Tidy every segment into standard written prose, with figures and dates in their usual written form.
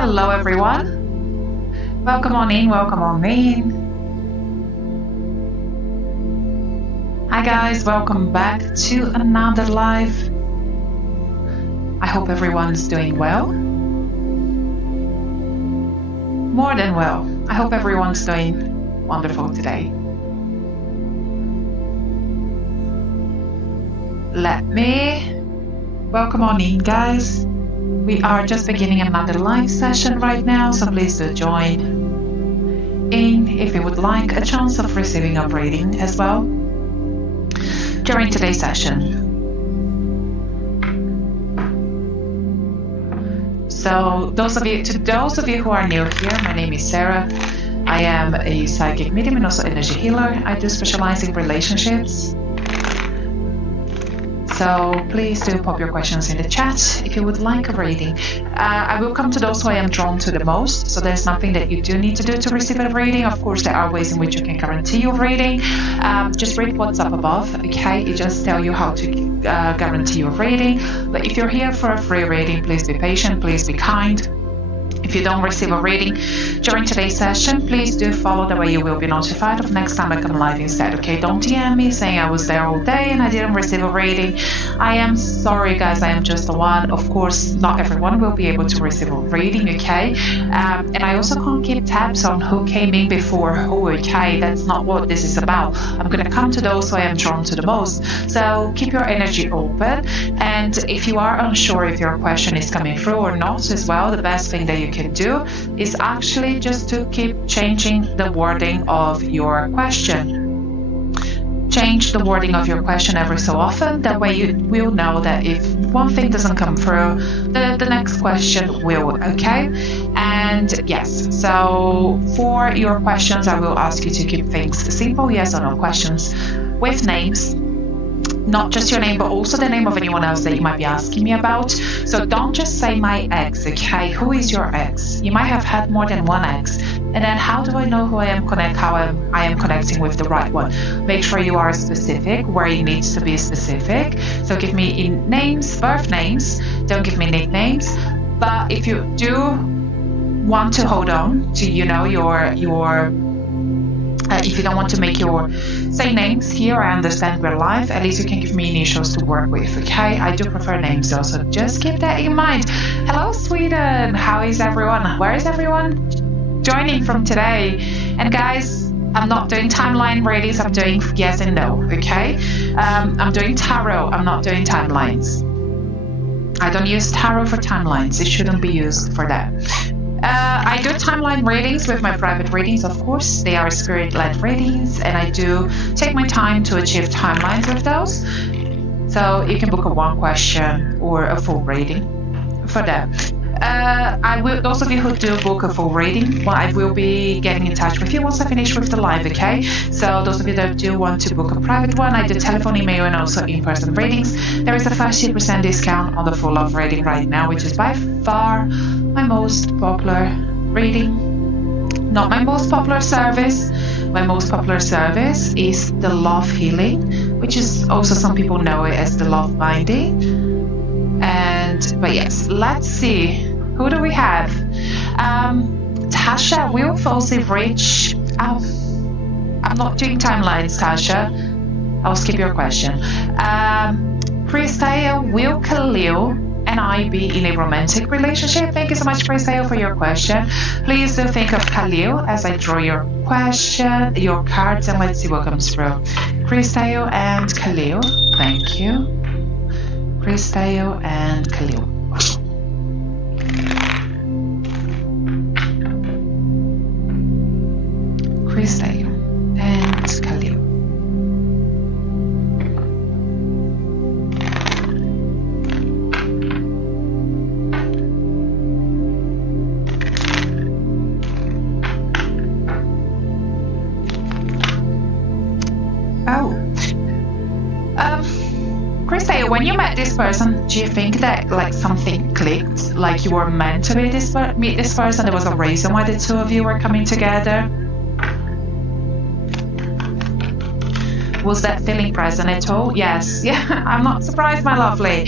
Hello everyone. Welcome on in, welcome on in. Hi guys, welcome back to another live. I hope everyone's doing well. More than well. I hope everyone's doing wonderful today. Let me welcome on in, guys. We are just beginning another live session right now, so please do join in if you would like a chance of receiving a reading as well during today's session. So those of you who are new here, my name is Sarah. I am a psychic medium and also energy healer. I do specialize in relationships. So please do pop your questions in the chat if you would like a reading. I will come to those who I am drawn to the most. So there's nothing that you do need to do to receive a reading. Of course, there are ways in which you can guarantee your reading. Just read what's up above, okay? It just tells you how to guarantee your reading. But if you're here for a free reading, please be patient, please be kind. If you don't receive a reading during today's session, please do follow the way you will be notified of next time I come live instead, okay? Don't DM me saying I was there all day and I didn't receive a reading. I am sorry, guys, I am just the one. Of course, not everyone will be able to receive a reading, okay? And I also can't keep tabs on who came in before who, okay? That's not what this is about. I'm going to come to those who I am drawn to the most. So keep your energy open. And if you are unsure if your question is coming through or not as well, the best thing that you can do is actually just to keep changing the wording of your question. Change the wording of your question every so often. That way you will know that if one thing doesn't come through, the next question will, okay? And yes, so for your questions, I will ask you to keep things simple, yes or no questions with names. Not just your name, but also the name of anyone else that you might be asking me about. So don't just say my ex, okay? Who is your ex? You might have had more than one ex. And then how do I know who I am connecting with the right one? Make sure you are specific where it needs to be specific. So give me in names, birth names. Don't give me nicknames. But if you do want to hold on to, if you don't want to make your say names here, I understand we're live. At least you can give me initials to work with, okay? I do prefer names though, so just keep that in mind. Hello, Sweden. How is everyone? Where is everyone joining from today? And guys, I'm not doing timeline readings. I'm doing yes and no, okay? I'm doing tarot. I'm not doing timelines. I don't use tarot for timelines. It shouldn't be used for that. I do timeline readings with my private readings, of course. They are spirit-led readings, and I do take my time to achieve timelines with those. So you can book a one question or a full reading for that. Those of you who do book a full reading, well, I will be getting in touch with you once I finish with the live, okay? So those of you that do want to book a private one, I do telephone, email, and also in-person readings. There is a 50% discount on the full love reading right now, which is by far my most popular reading. Not my most popular service. My most popular service is the love healing, which is also some people know it as the love binding. But yes, let's see. Who do we have? Tasha, will Falsey reach? I'm not doing timelines, Tasha. I'll skip your question. Christelle, will Khalil and I be in a romantic relationship? Thank you so much, Christelle, for your question. Please do think of Khalil as I draw your question, your cards, and let's see what comes through. Christelle and Khalil, thank you. Christelle and Khalil. Christelle and Khalil. Christelle, when you met this person, do you think that like something clicked? Like you were meant to meet this person? There was a reason why the two of you were coming together? Was that feeling present at all? Yes. Yeah, I'm not surprised, my lovely.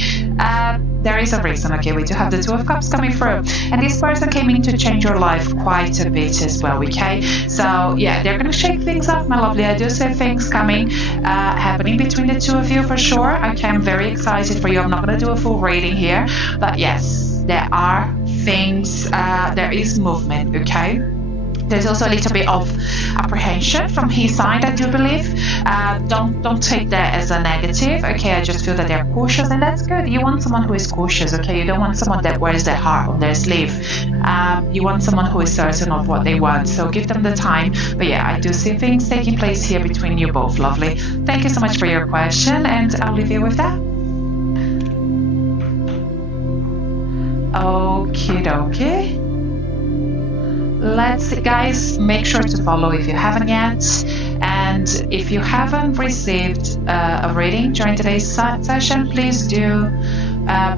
there is a reason, okay? We do have the Two of Cups coming through, and this person came in to change your life quite a bit as well, okay? So yeah, they're gonna shake things up, my lovely. I do see things coming, happening between the two of you for sure. Okay, I'm very excited for you. I'm not gonna do a full reading here, but yes, there are things, there is movement, okay? There's also a little bit of apprehension from his side, I do believe. Don't take that as a negative, okay? I just feel that they're cautious, and that's good. You want someone who is cautious, okay? You don't want someone that wears their heart on their sleeve. You want someone who is certain of what they want, so give them the time. But yeah, I do see things taking place here between you both, lovely. Thank you so much for your question, and I'll leave you with that. Okie dokie. Let's see, guys, make sure to follow if you haven't yet, and if you haven't received a reading during today's session, please do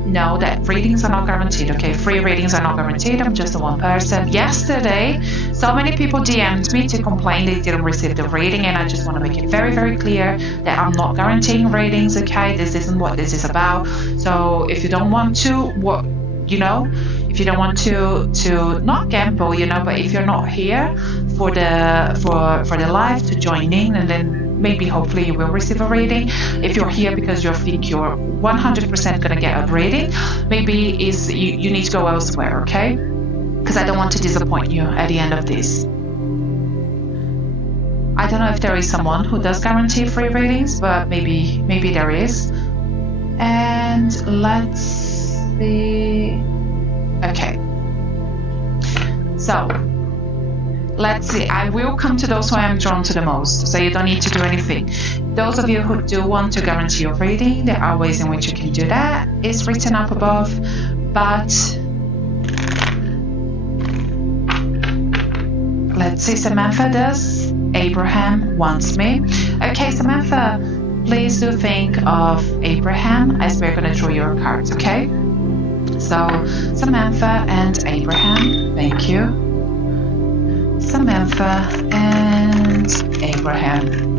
know that readings are not guaranteed, okay? Free readings are not guaranteed. I'm just the one person. Yesterday, so many people DM'd me to complain they didn't receive the reading, and I just want to make it very, very clear that I'm not guaranteeing readings, okay? This isn't what this is about. So if you don't want to, if you don't want to not gamble, but if you're not here for the live to join in, and then maybe hopefully you will receive a reading. If you're here because you think you're 100% gonna get a reading, maybe you need to go elsewhere, okay? Because I don't want to disappoint you at the end of this. I don't know if there is someone who does guarantee free readings, but maybe there is. And let's see. Okay, so let's see. I will come to those who I am drawn to the most, so you don't need to do anything. Those of you who do want to guarantee your reading, there are ways in which you can do that. It's written up above, but let's see. Samantha does. Abraham wants me. Okay, Samantha, please do think of Abraham as we're going to draw your cards, okay? So, Samantha and Abraham, thank you. Samantha and Abraham.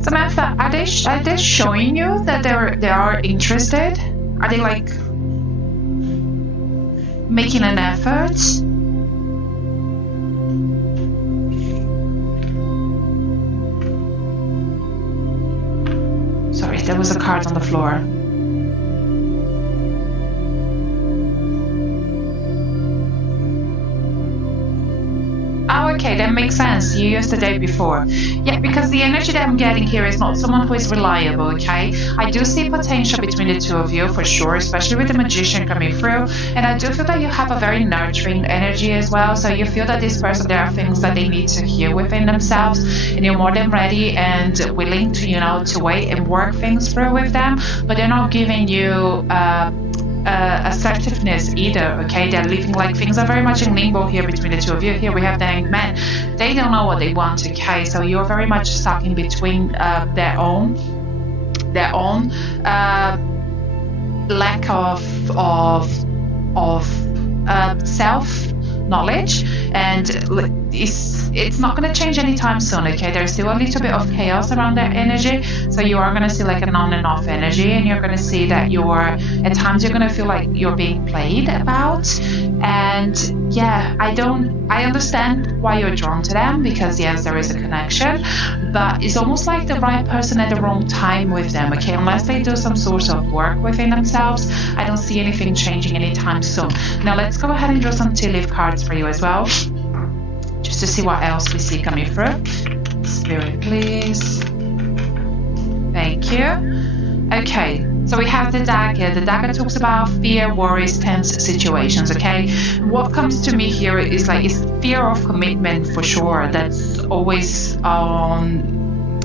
Samantha, are they showing you that they are interested? Are they like making an effort? Sorry, there was a card on the floor. Oh, okay, that makes sense. You used the day before. Yeah, because the energy that I'm getting here is not someone who is reliable, okay? I do see potential between the two of you for sure, especially with the Magician coming through. And I do feel that you have a very nurturing energy as well. So you feel that this person, there are things that they need to heal within themselves. And you're more than ready and willing to, to wait and work things through with them. But they're not giving you assertiveness either, okay? They're living like things are very much in limbo here between the two of you. Here we have the Hanged Man. They don't know what they want, okay? So you're very much stuck in between their own lack of self knowledge, and it's not going to change anytime soon, okay? There's still a little bit of chaos around that energy, so you are going to see like an on and off energy, and you're going to see that at times you're going to feel like you're being played about. And yeah, I understand why you're drawn to them, because yes, there is a connection, but it's almost like the right person at the wrong time with them, okay? Unless they do some sort of work within themselves, I don't see anything changing anytime soon. Now let's go ahead and draw some tea leaf cards for you as well, just to see what else we see coming through. Spirit, please. Thank you. Okay, so we have the dagger. The dagger talks about fear, worries, tense situations, okay? What comes to me here is fear of commitment for sure. That's always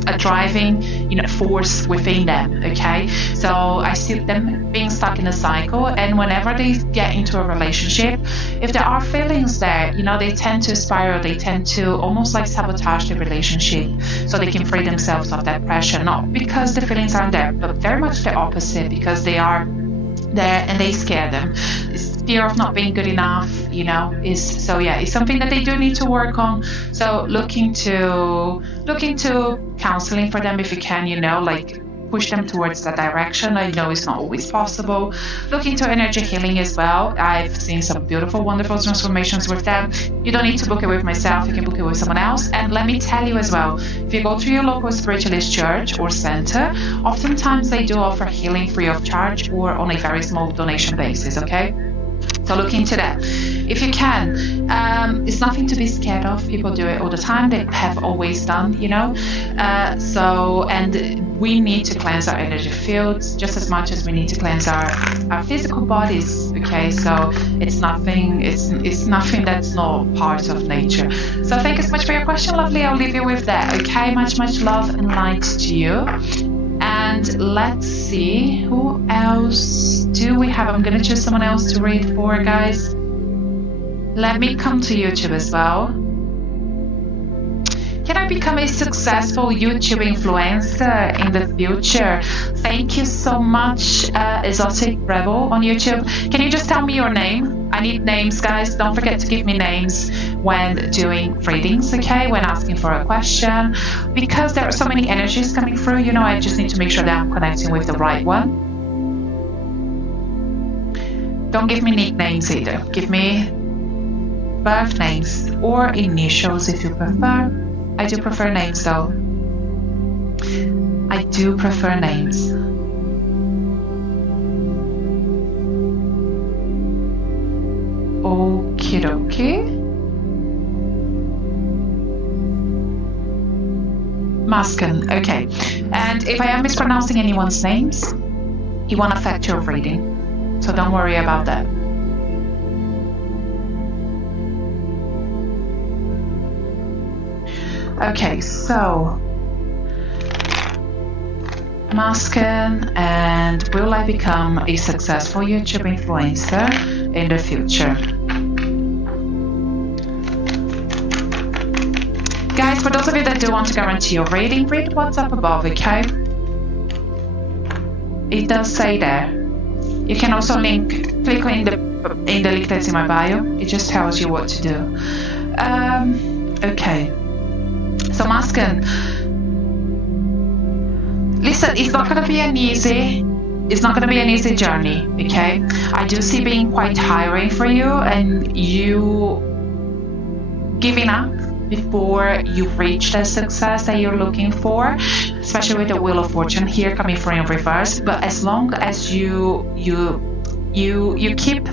a driving, force within them. Okay, so I see them being stuck in a cycle, and whenever they get into a relationship, if there are feelings there, they tend to spiral. They tend to almost like sabotage the relationship so they can free themselves of that pressure. Not because the feelings aren't there, but very much the opposite, because they are there and they scare them. It's fear of not being good enough, it's something that they do need to work on. So look into counseling for them if you can, like push them towards that direction. I know it's not always possible. Look into energy healing as well. I've seen some beautiful, wonderful transformations with them. You don't need to book it with myself. You can book it with someone else. And let me tell you as well, if you go to your local spiritualist church or center, oftentimes they do offer healing free of charge or on a very small donation basis, okay? So look into that if you can. It's nothing to be scared of. People do it all the time. They have always done, and we need to cleanse our energy fields just as much as we need to cleanse our physical bodies. Okay, so it's nothing that's not part of nature. So thank you so much for your question, lovely. I'll leave you with that. Okay, much love and light to you. And let's see, who else do we have? I'm going to choose someone else to read for, guys. Let me come to YouTube as well. Can I become a successful YouTube influencer in the future? Thank you so much, Exotic Rebel on YouTube. Can you just tell me your name? I need names, guys. Don't forget to give me names when doing readings, okay? When asking for a question. Because there are so many energies coming through, I just need to make sure that I'm connecting with the right one. Don't give me nicknames either. Give me birth names or initials if you prefer. I do prefer names though. I do prefer names. Okie dokie. Masken, okay. And if I am mispronouncing anyone's names, it won't affect your reading. So don't worry about that. Okay, so Masken, and will I become a successful YouTube influencer in the future? Guys, for those of you that do want to guarantee your reading, read what's up above, okay? It does say there. You can also click in the link that's in my bio. It just tells you what to do. Okay. So Masken, listen, it's not gonna be an easy journey, okay? I do see being quite tiring for you, and you giving up before you reach the success that you're looking for, especially with the Wheel of Fortune here coming through in reverse. But as long as you keep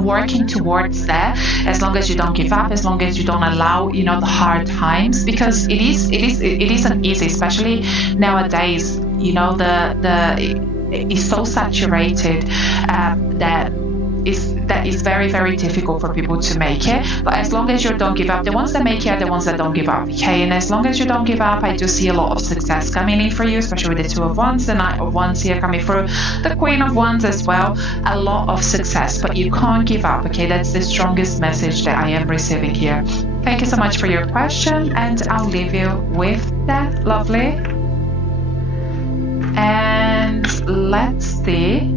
working towards that, as long as you don't give up, as long as you don't allow the hard times, because it isn't easy, especially nowadays. It's so saturated that is very, very difficult for people to make it. But as long as you don't give up, the ones that make it are the ones that don't give up, okay? And as long as you don't give up, I do see a lot of success coming in for you, especially with the Two of Wands, the Knight of Wands here coming through, the Queen of Wands as well. A lot of success, but you can't give up, okay? That's the strongest message that I am receiving here. Thank you so much for your question, and I'll leave you with that, lovely. And let's see.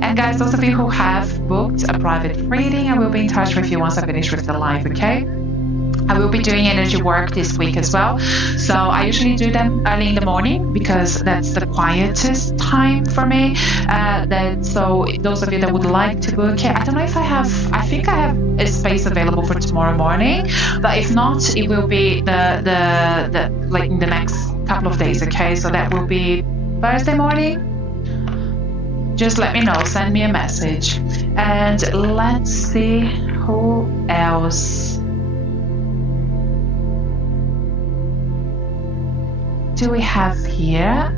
And guys, those of you who have booked a private reading, I will be in touch with you once I finish with the live, okay? I will be doing energy work this week as well. So I usually do them early in the morning because that's the quietest time for me. So those of you that would like to book it, I don't know if I think I have a space available for tomorrow morning, but if not, it will be the like in the next couple of days, okay? So that will be Thursday morning. Just let me know, send me a message. And let's see who else do we have here.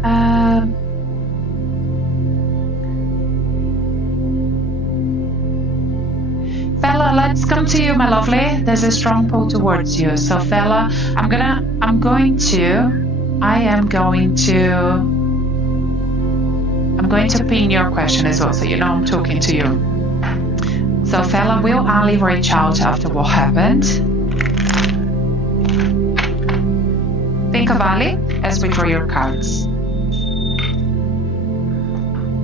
Bella, let's come to you, my lovely. There's a strong pull towards you. So fella, I am going to pin your question as well, so you know I'm talking to you. So fella, will Ali reach out after what happened? Think of Ali as we draw your cards.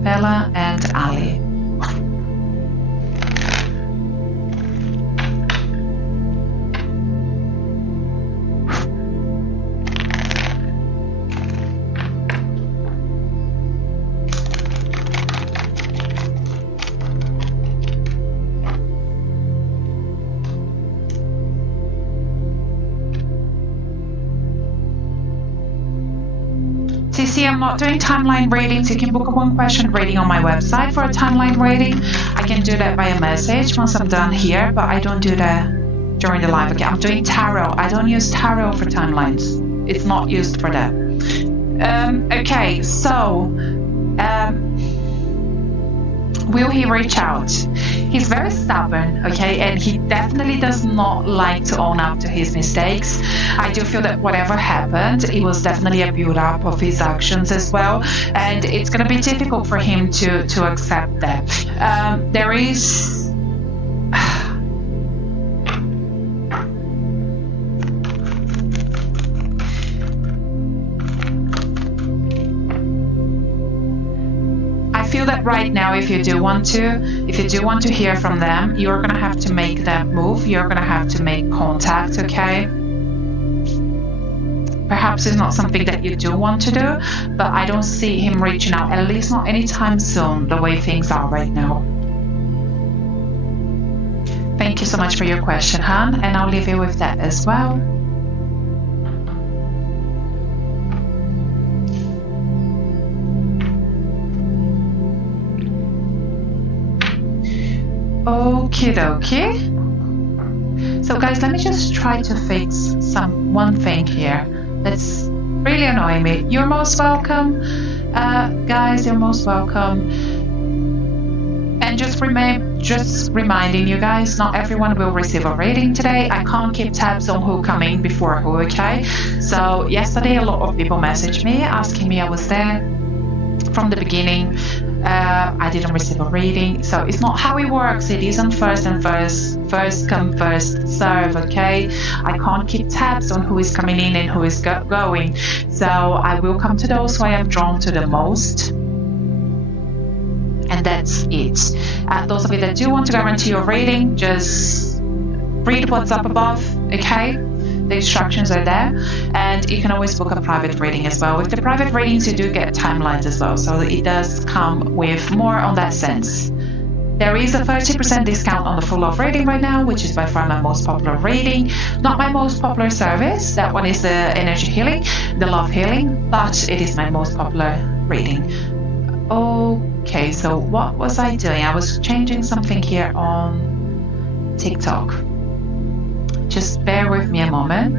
Fella and Ali. I'm not doing timeline readings. You can book a one-question reading on my website for a timeline reading. I can do that via message once I'm done here, but I don't do that during the live. Okay, I'm doing tarot. I don't use tarot for timelines. It's not used for that. Okay, so will he reach out? He's very stubborn, okay, and he definitely does not like to own up to his mistakes. I do feel that whatever happened, it was definitely a build-up of his actions as well, and it's going to be difficult for him to accept that. There is... that right now, if you do want to hear from them, you're gonna have to make that move. You're gonna have to make contact, okay? Perhaps it's not something that you do want to do, but I don't see him reaching out, at least not anytime soon, the way things are right now. Thank you so much for your question, Han, and I'll leave you with that as well. Okie dokie. So guys, let me just try to fix one thing here that's really annoying me. You're most welcome. Guys, you're most welcome. And just reminding you guys, not everyone will receive a reading today. I can't keep tabs on who come in before who, okay? So yesterday a lot of people messaged me asking me I was there from the beginning. I didn't receive a reading, so it's not how it works. It isn't first come, first serve, okay? I can't keep tabs on who is coming in and who is going, so I will come to those who I am drawn to the most, and that's it. Those of you that do want to guarantee your reading, just read what's up above, okay? The instructions are there, and you can always book a private reading as well. With the private readings, you do get timelines as well, so it does come with more on that sense. There is a 30% discount on the full love reading right now, which is by far my most popular reading. Not my most popular service, that one is the energy healing, the love healing, but it is my most popular reading. Okay, so what was I doing? I was changing something here on TikTok. Just bear with me a moment.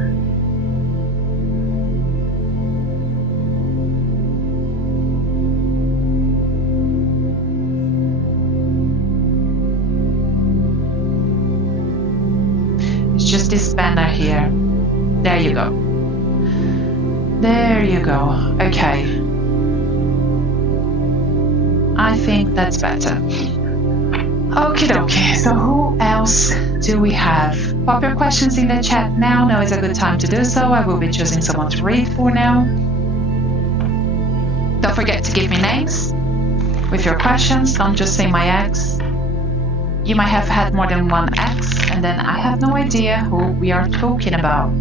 It's just this banner here. There you go. There you go. Okay. I think that's better. Okie dokie. So who else do we have? Pop your questions in the chat now. Now is a good time to do so. I will be choosing someone to read for now. Don't forget to give me names with your questions. Don't just say my ex. You might have had more than one ex, and then I have no idea who we are talking about.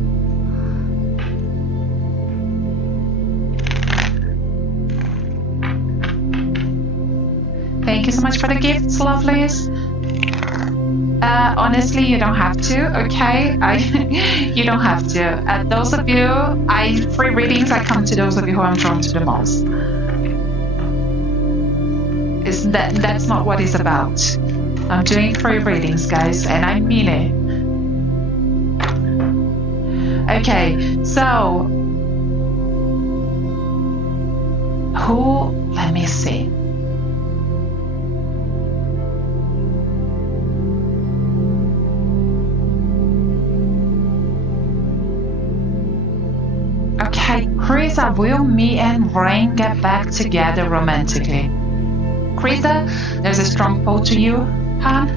Thank you so much for the gifts, lovelies. Honestly, you don't have to, okay? You don't have to. Those of you, free readings, I come to those of you who I'm drawn to the most. That's not what it's about. I'm doing free readings, guys, and I mean it. Okay, so let me see. Krisa, will me and Rain get back together romantically? Krisa, there's a strong pull to you, hon.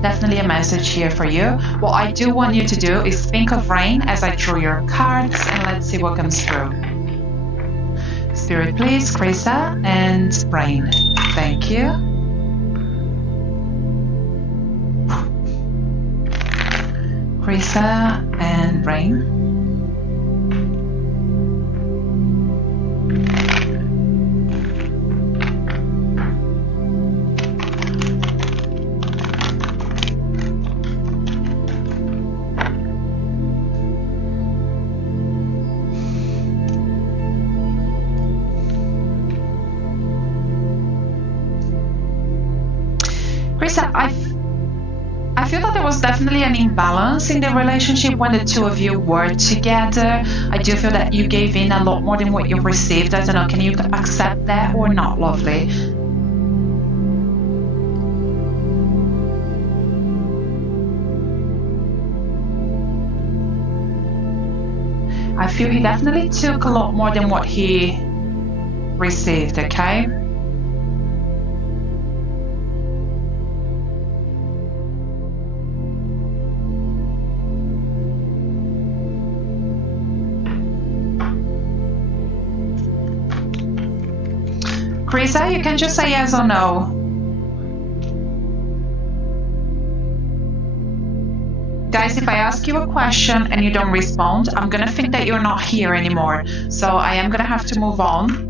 Definitely a message here for you. What I do want you to do is think of Rain as I draw your cards, and let's see what comes through. Spirit, please, Krisa and Rain. Thank you. Krisa and Rain. Krisa, I feel that there was definitely an imbalance in the relationship when the two of you were together. I do feel that you gave in a lot more than what you received. I don't know, can you accept that or not, lovely? I feel he definitely took a lot more than what he received, okay? Krisa, you can just say yes or no. Guys, if I ask you a question and you don't respond, I'm gonna think that you're not here anymore. So I am gonna have to move on.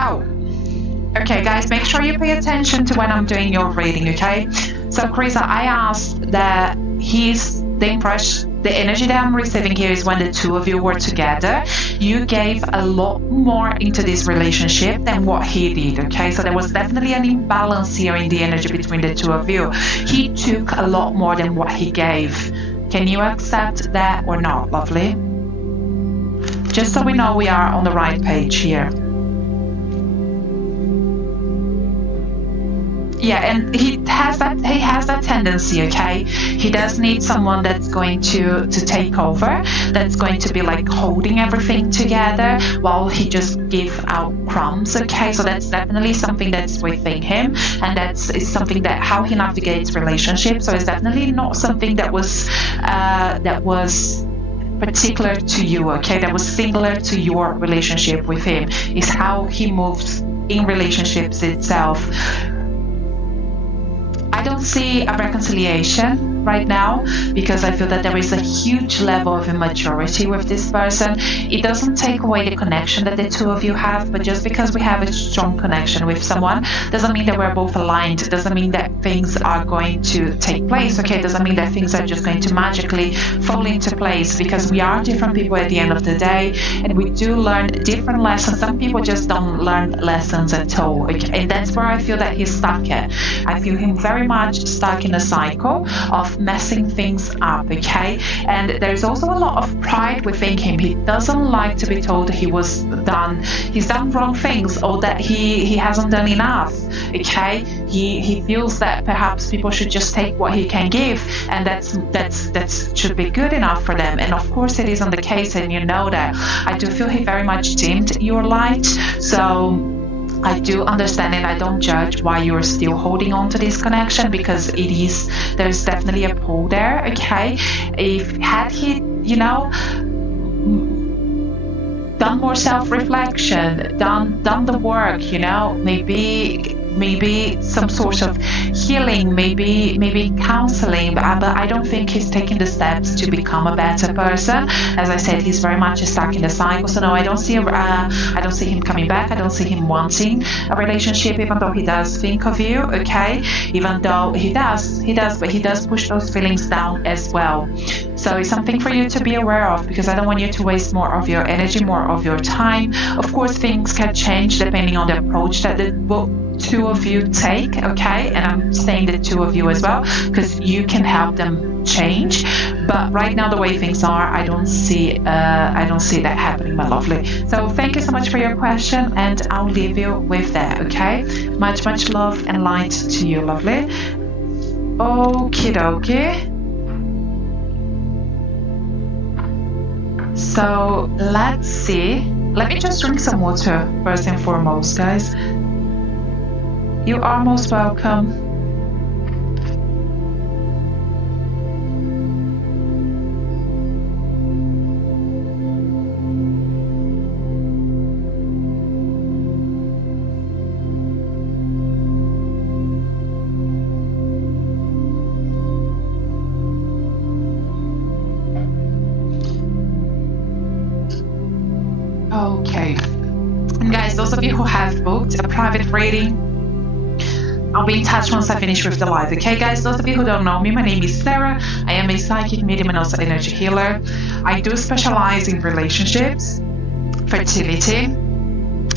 Oh, okay guys, make sure you pay attention to when I'm doing your reading, okay? So Krisa, I asked that the energy that I'm receiving here is when the two of you were together. You gave a lot more into this relationship than what he did, okay? So there was definitely an imbalance here in the energy between the two of you. He took a lot more than what he gave. Can you accept that or not, lovely? Just so we know we are on the right page here. Yeah, and he has that tendency, okay? He does need someone that's going to take over, that's going to be like holding everything together while he just give out crumbs, okay? So that's definitely something that's within him, and is something that how he navigates relationships. So it's definitely not something that was particular to you, okay? That was singular to your relationship with him. Is how he moves in relationships itself. I don't see a reconciliation right now because I feel that there is a huge level of immaturity with this person. It doesn't take away the connection that the two of you have, but just because we have a strong connection with someone doesn't mean that we're both aligned. Doesn't mean that things are going to take place, okay? Doesn't mean that things are just going to magically fall into place, because we are different people at the end of the day, and we do learn different lessons. Some people just don't learn lessons at all, okay? And that's where I feel that he's stuck at. I feel him very much stuck in a cycle of messing things up, okay? And there's also a lot of pride within him. He doesn't like to be told he's done wrong things, or that he hasn't done enough, okay? He feels that perhaps people should just take what he can give, and that should be good enough for them. And of course it isn't the case, and you know that. I do feel he very much dimmed your light, so I do understand, and I don't judge why you're still holding on to this connection, because there's definitely a pull there, okay? Had he, done more self-reflection, done the work, maybe some sort of healing, maybe counseling, but I don't think he's taking the steps to become a better person. As I said, he's very much stuck in the cycle. So no, I don't see him coming back. I don't see him wanting a relationship, even though he does think of you, okay? Even though he does, but he does push those feelings down as well. So it's something for you to be aware of, because I don't want you to waste more of your energy, more of your time. Of course, things can change depending on the approach that two of you take, okay? And I'm saying the two of you as well, because you can help them change. But right now, the way things are, I don't see that happening, my lovely. So thank you so much for your question, and I'll leave you with that, okay? Much love and light to you, lovely. Okie dokie. So let's see. Let me just drink some water first and foremost, guys. You are most welcome. Okay. And guys, those of you who have booked a private reading, I'll be in touch once I finish with the live. Okay, guys? Those of you who don't know me, my name is Sarah. I am a psychic medium and also energy healer. I do specialize in relationships, fertility,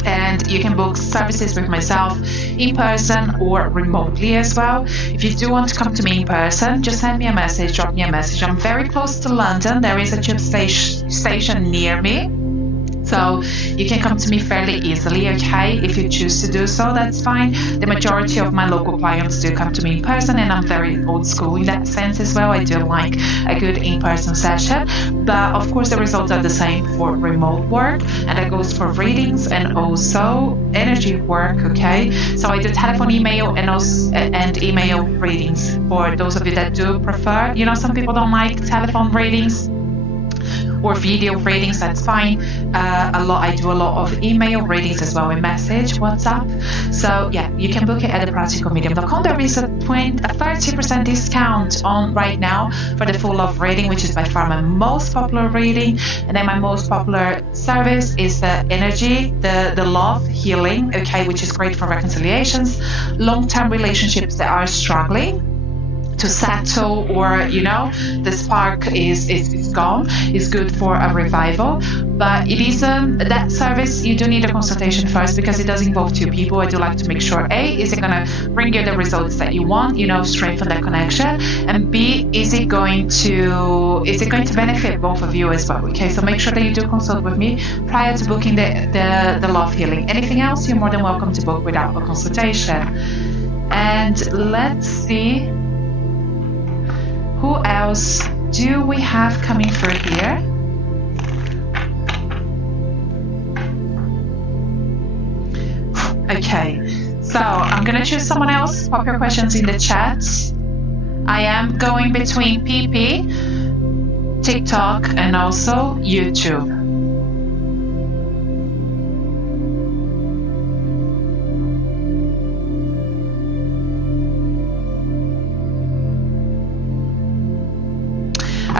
and you can book services with myself in person or remotely as well. If you do want to come to me in person, just send me a message, drop me a message. I'm very close to London. There is a tube station near me, so you can come to me fairly easily, okay? If you choose to do so, that's fine. The majority of my local clients do come to me in person, and I'm very old school in that sense as well. I do like a good in-person session, but of course the results are the same for remote work, and that goes for readings and also energy work, okay? So I do telephone, email, and email readings for those of you that do prefer. You know, some people don't like telephone readings or video readings, that's fine. I do a lot of email readings as well, in message, WhatsApp. So yeah, you can book it at thepracticalmedium.com. There is a 30% discount on right now for the full love reading, which is by far my most popular reading. And then my most popular service is the energy, the love healing, okay, which is great for reconciliations, long-term relationships that are struggling to settle, or you know, the spark is gone. It's good for a revival, but it is that service you do need a consultation first, because it does involve two people. I do like to make sure, A, is it going to bring you the results that you want, you know, strengthen that connection, and B, is it going to benefit both of you as well, okay? So make sure that you do consult with me prior to booking the love healing. Anything else, you're more than welcome to book without a consultation. And let's see, who else do we have coming through here? Okay, so I'm gonna choose someone else. Pop your questions in the chat. I am going between PP, TikTok, and also YouTube.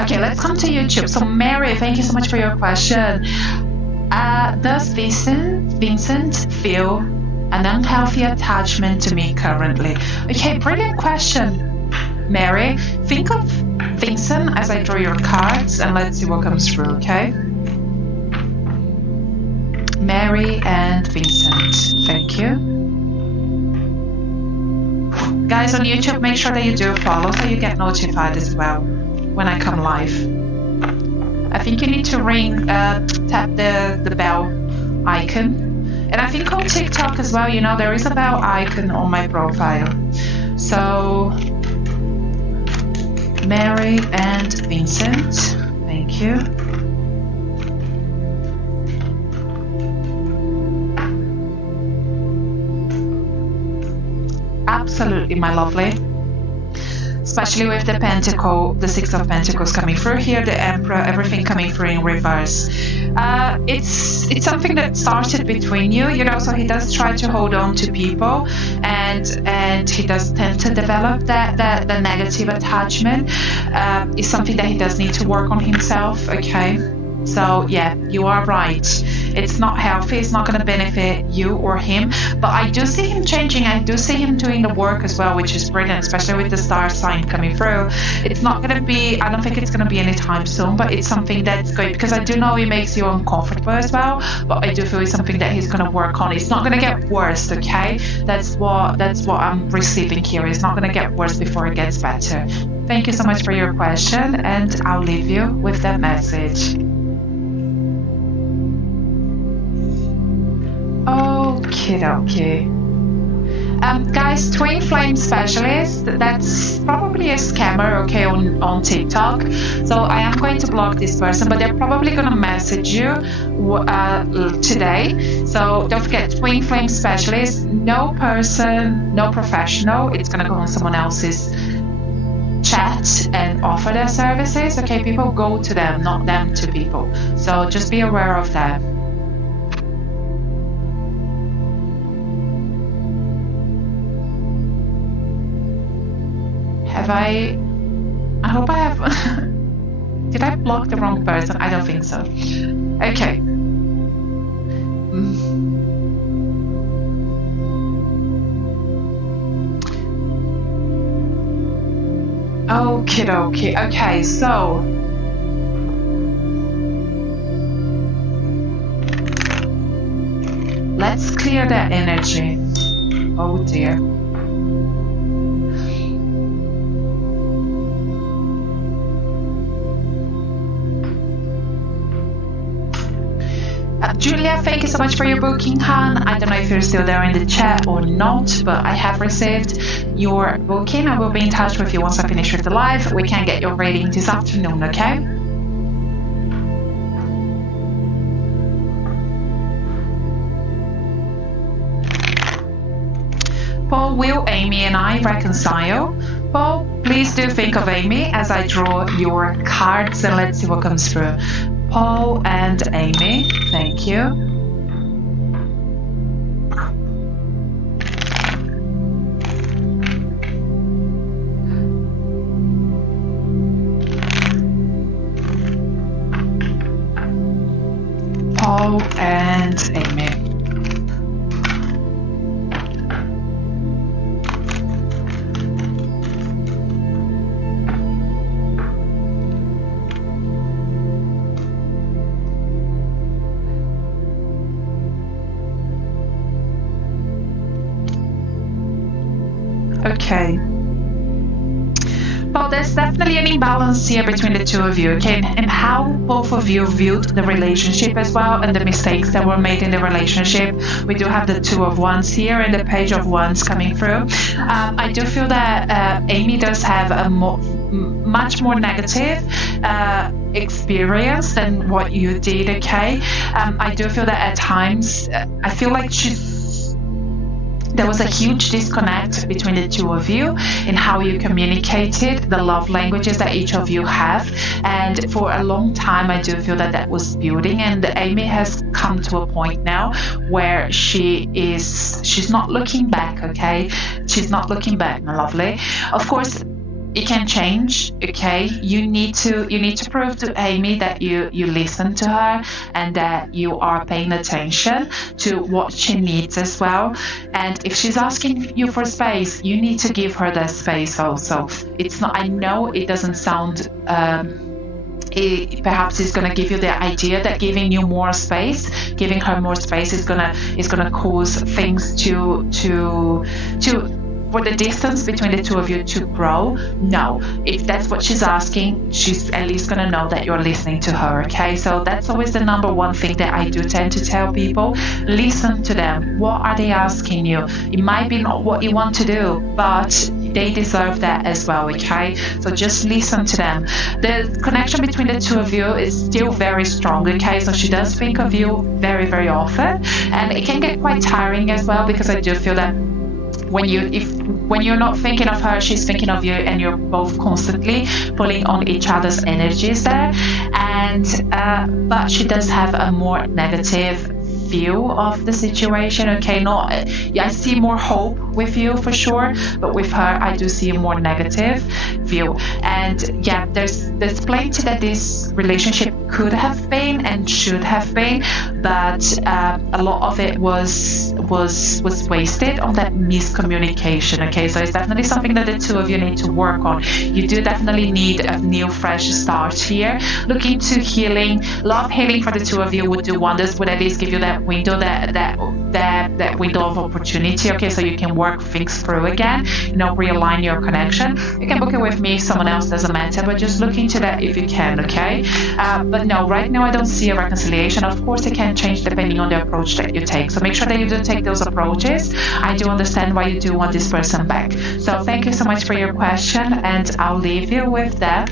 Okay, let's come to YouTube. So Mary, thank you so much for your question. Does Vincent feel an unhealthy attachment to me currently? Okay, brilliant question, Mary. Think of Vincent as I draw your cards, and let's see what comes through, okay? Mary and Vincent, thank you. Guys on YouTube, make sure that you do follow so you get notified as well when I come live. I think you need to tap the bell icon. And I think on TikTok as well, you know, there is a bell icon on my profile. So, Mary and Vincent, thank you. Absolutely, my lovely. Especially with the Pentacle, the Six of Pentacles coming through here, the Emperor, everything coming through in reverse. It's something that started between you, you know, so he does try to hold on to people, and he does tend to develop the negative attachment. It's something that he does need to work on himself, okay? So yeah, you are right. It's not healthy. It's not going to benefit you or him. But I do see him changing. I do see him doing the work as well, which is brilliant, especially with the star sign coming through. It's not going to be, I don't think it's going to be anytime soon, but it's something that's great because I do know it makes you uncomfortable as well. But I do feel it's something that he's going to work on. It's not going to get worse, okay? That's what I'm receiving here. It's not going to get worse before it gets better. Thank you so much for your question, and I'll leave you with that message. Okay. Guys, twin flame specialist, that's probably a scammer, okay, on TikTok. So I am going to block this person, but they're probably going to message you today. So don't forget, twin flame specialist, no person, no professional. It's going to go on someone else's chat and offer their services. Okay, people go to them, not them to people. So just be aware of that. I hope I have. Did I block the wrong person? I don't think so. Okay. Okay, so let's clear that energy. Oh dear. Julia, thank you so much for your booking, hon. I don't know if you're still there in the chat or not, but I have received your booking. I will be in touch with you once I finish with the live. We can get your reading this afternoon, okay? Paul, will Amy and I reconcile? Paul, please do think of Amy as I draw your cards and let's see what comes through. Paul and Amy, thank you. Paul and Amy. Okay. Well, there's definitely an imbalance here between the two of you, okay? And how both of you viewed the relationship as well and the mistakes that were made in the relationship. We do have the Two of Wands here and the Page of Wands coming through. I do feel that Amy does have a much more negative experience than what you did, okay? I do feel that at times, I feel like there was a huge disconnect between the two of you in how you communicated, the love languages that each of you have. And for a long time, I do feel that that was building. And Amy has come to a point now where she's not looking back, okay? She's not looking back, my lovely. Of course, it can change, okay? You need to prove to Amy that you listen to her and that you are paying attention to what she needs as well. And if she's asking you for space, you need to give her that space also. It's not, I know it doesn't sound perhaps it's going to give you the idea that giving you more space, giving her more space is gonna cause things to for the distance between the two of you to grow. No, if that's what she's asking, she's at least going to know that you're listening to her, okay? So that's always the number one thing that I do tend to tell people. Listen to them. What are they asking you? It might be not what you want to do, but they deserve that as well, okay? So just listen to them. The connection between the two of you is still very strong, okay? So she does think of you very, very often, and it can get quite tiring as well, because I do feel that when you're not thinking of her, she's thinking of you, and you're both constantly pulling on each other's energies there. And but she does have a more negative view of the situation. Okay, I see more hope with you for sure, but with her I do see a more negative view. And yeah, there's plenty that this relationship could have been and should have been, but a lot of it was wasted on that miscommunication. Okay, so it's definitely something that the two of you need to work on. You do definitely need a new fresh start here. Look into healing. Love healing for the two of you would do wonders, would at least give you that window, that window of opportunity. Okay, so you can work things through again, realign your connection. You can book it with me, someone else, doesn't matter, but just look into that if you can. Okay, but no, right now I don't see a reconciliation. Of course it can change depending on the approach that you take, so make sure that you do take those approaches. I do understand why you do want this person back. So thank you so much for your question, and I'll leave you with that.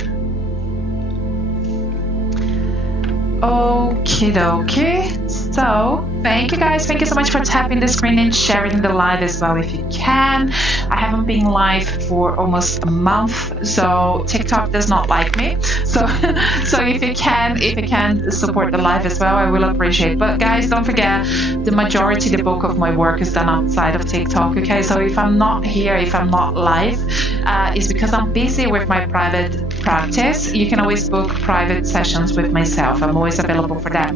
Okie dokie. So thank you guys. Thank you so much for tapping the screen and sharing the live as well if you can. I haven't been live for almost a month, so TikTok does not like me. So if you can support the live as well, I will appreciate it. But guys, don't forget, the bulk of my work is done outside of TikTok. Okay, so if I'm not here, if I'm not live, it's because I'm busy with my private practice. You can always book private sessions with myself. I'm always available for that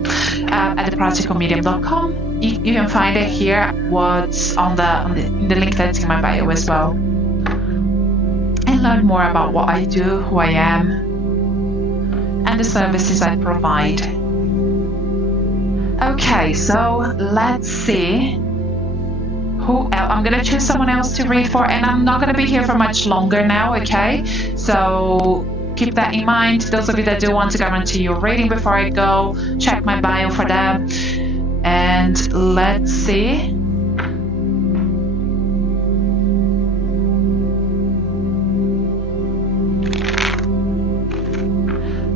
at thepracticalmedium.com. You can find it here. What's in the link that's in my bio as well, and learn more about what I do, who I am, and the services I provide. Okay, so let's see. Who else? I'm gonna choose someone else to read for, and I'm not gonna be here for much longer now. Okay, so keep that in mind. Those of you that do want to guarantee your rating before I go, check my bio for that. And let's see.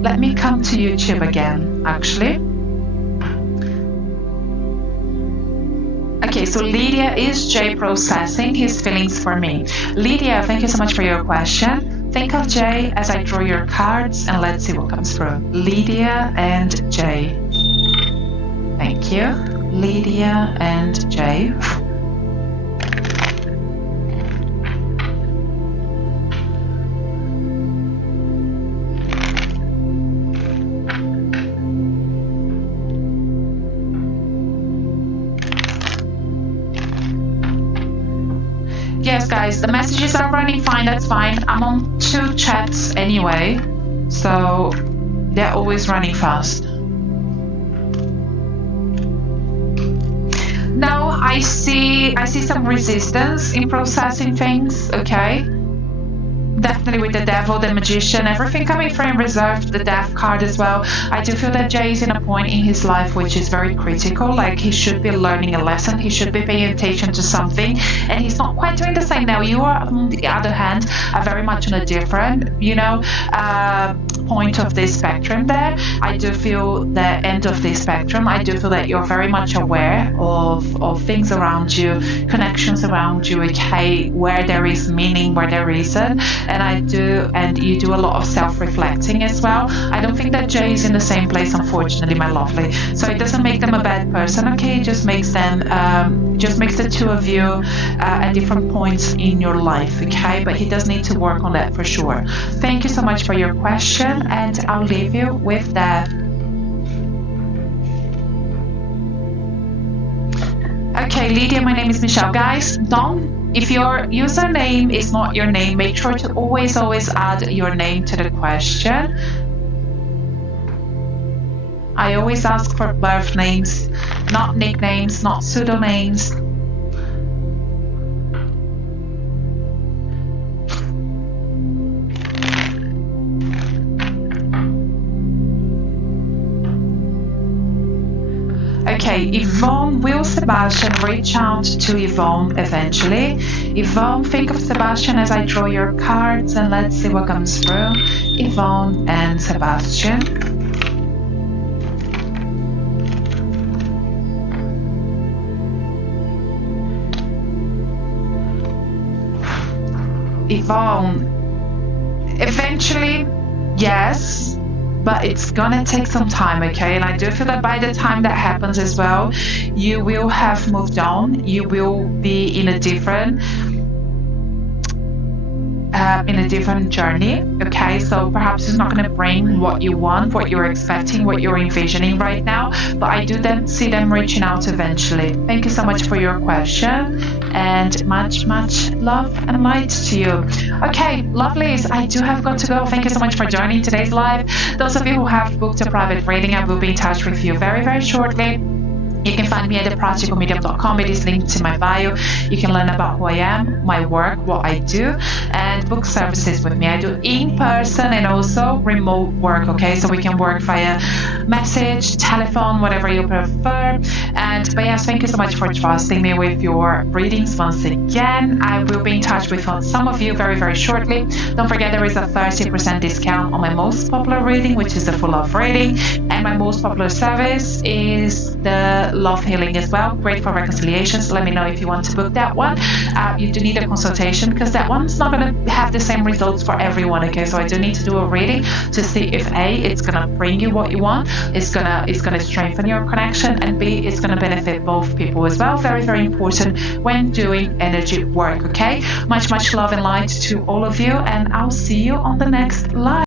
Let me come to YouTube again, actually. Okay, so Lydia is Jay processing his feelings for me. Lydia, thank you so much for your question. Think of Jay as I draw your cards, and let's see what comes through. Lydia and Jay. Thank you. Lydia and Jay. Yes, guys, the messages are running fine. That's fine. I'm on 2 chats anyway, so they're always running fast. No, I see some resistance in processing things. Okay, definitely with the devil, the magician, everything coming from reserved, the death card as well. I do feel that Jay is in a point in his life which is very critical, like he should be learning a lesson, he should be paying attention to something, and he's not quite doing the same now. You are, on the other hand, are very much on a different, point of this spectrum there. I do feel the end of this spectrum. I do feel that you're very much aware of things around you, connections around you, okay, where there is meaning, where there isn't. And you do a lot of self-reflecting as well. I don't think that Jay is in the same place, unfortunately, my lovely. So it doesn't make them a bad person, okay? It just makes them, makes the two of you at different points in your life, okay? But he does need to work on that for sure. Thank you so much for your question, and I'll leave you with that. Okay, Lydia, my name is Michelle. Guys, if your username is not your name, make sure to always add your name to the question. I always ask for birth names, not nicknames, not pseudonames. Okay, Yvonne, will Sebastian reach out to Yvonne eventually? Yvonne, think of Sebastian as I draw your cards, and let's see what comes through. Yvonne and Sebastian. Yvonne, eventually, yes. but it's gonna take some time, okay? And I do feel that by the time that happens as well, you will have moved on. You will be in a different journey, okay? So perhaps it's not going to bring what you want, what you're expecting, what you're envisioning right now, but I do then see them reaching out eventually. Thank you so much for your question, and much love and light to you. Okay, lovelies, I do have got to go. Thank you so much for joining today's live. Those of you who have booked a private reading, I will be in touch with you very shortly. You can find me at thepracticalmedium.com. It is linked to my bio. You can learn about who I am, my work, what I do, and book services with me. I do in-person and also remote work, okay? So we can work via message, telephone, whatever you prefer. But yes, thank you so much for trusting me with your readings once again. I will be in touch with some of you very shortly. Don't forget there is a 30% discount on my most popular reading, which is the full love reading, and my most popular service is the love healing as well. Great for reconciliations. Let me know if you want to book that one. You do need a consultation because that one's not going to have the same results for everyone, okay? So I do need to do a reading to see if A, it's going to bring you what you want, it's gonna strengthen your connection, and B, it's going to benefit both people as well. Very important when doing energy work, okay? Much love and light to all of you, and I'll see you on the next live.